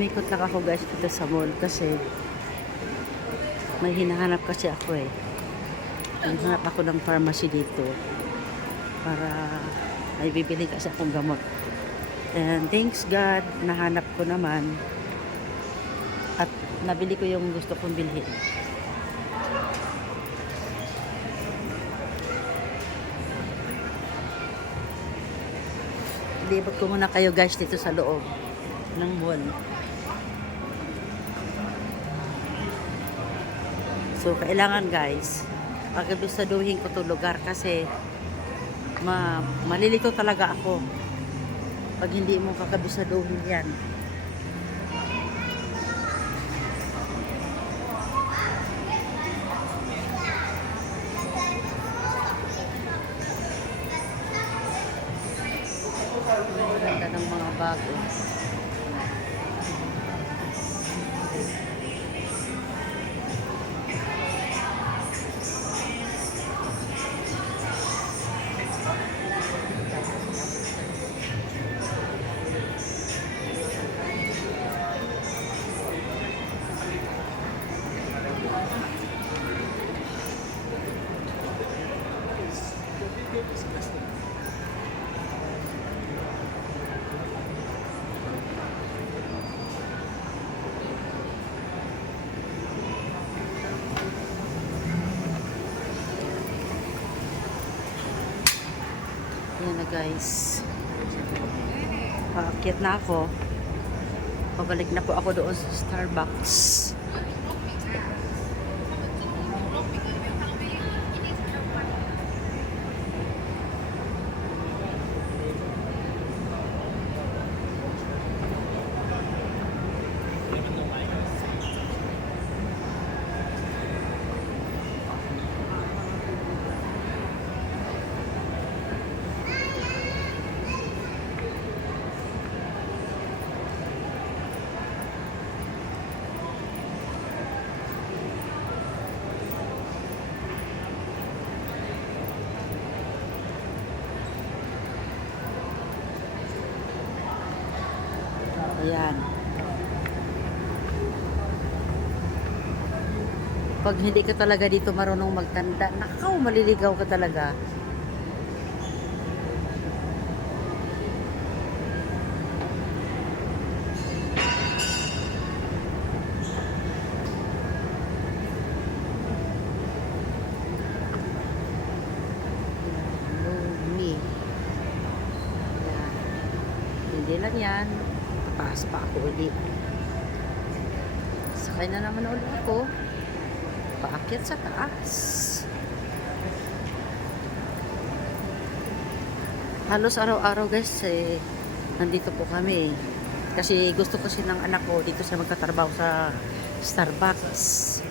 umikot lang ako guys dito sa mall kasi may hinahanap kasi ako eh. Hinahanap ako ng pharmacy dito para may bibili kasi akong gamot. And thanks God, nahanap ko naman at nabili ko yung gusto kong bilhin. Libot ko muna kayo guys dito sa loob ng mall. So kailangan guys, pagkagustuhin ko to lugar kasi malilito talaga ako pag hindi mo kakabisaduhin yan. Ganda ng mga bago. Yan na guys. Paakyat na ako. Pabalik na po ako doon sa Starbucks. Ayan. Pag hindi ka talaga dito marunong magtanda, nakaw, maliligaw ka talaga. Lumi. Ayan. Hindi lang yan. Taas pa ako ulit. Sakay na naman ulit ako. Paakyat sa taas. Halos araw-araw guys nandito po kami. Kasi gusto kasi ng anak ko dito siya magtatrabaho sa Starbucks.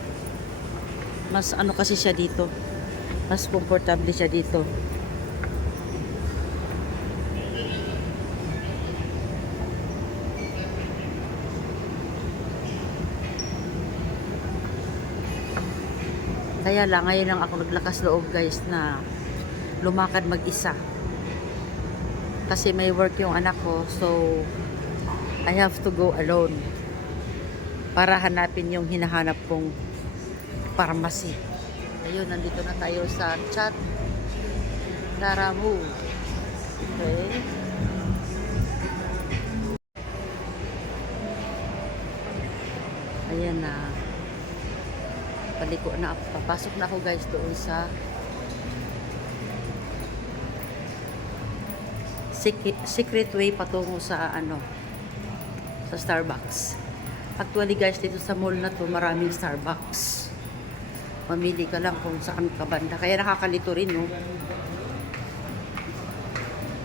Mas ano kasi siya dito. Mas komportable siya dito. Kaya lang, ngayon lang ako naglakas loob guys na lumakad mag-isa. Kasi may work yung anak ko, so I have to go alone para hanapin yung hinahanap kong pharmacy. Ayun, nandito na tayo sa Chat Naramu. Okay. Ayan na. Paliko na ako. Papasok na ako guys doon sa secret way patungo sa sa Starbucks. Actually guys, dito sa mall na to maraming Starbucks. Mamili ka lang kung saan ka banda. Kaya nakakalito rin, no?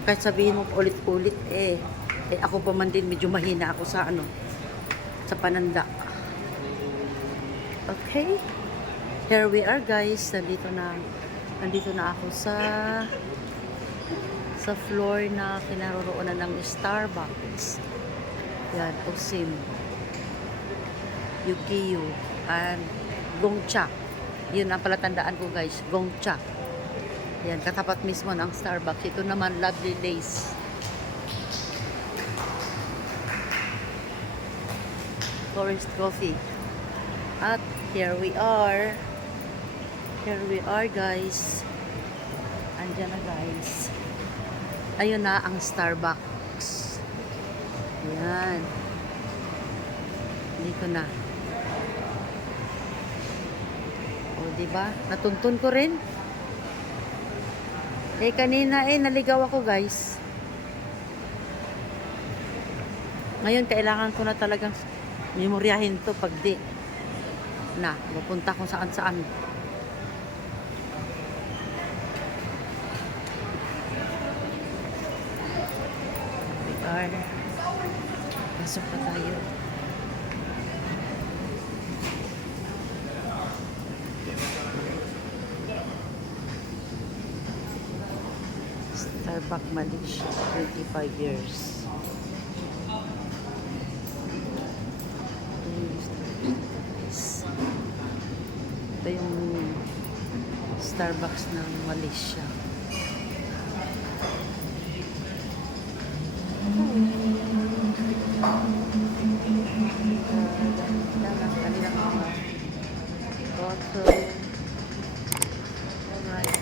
Kahit sabihin mo ulit-ulit ako pa man din medyo mahina ako sa sa pananda. Okay. Here we are guys, nandito na ako sa floor na kinaroroonan ng Starbucks. Yan, Osim, Yukiyo, and Gongcha. Yun ang palatandaan ko guys, Gongcha. Yan, katapat mismo ng Starbucks. Ito naman, Lovely Lace. Forest Coffee. At here we are. Here we are, guys. Andyan na, guys. Ayun na ang Starbucks. Ayan. Hindi ko na. O, diba? Natuntun ko rin. Kanina naligaw ako, guys. Ngayon, kailangan ko na talagang memoryahin to pag di na, mapunta kung saan-saan. Pasok pa tayo. Starbucks Malaysia, 25 years. Ito yung Starbucks ng Malaysia. Kanilang mga bottle. Alright,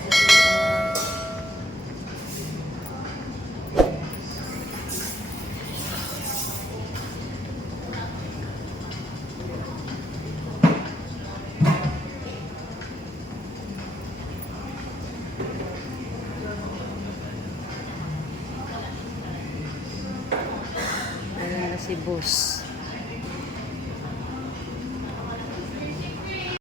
ayan na si boss.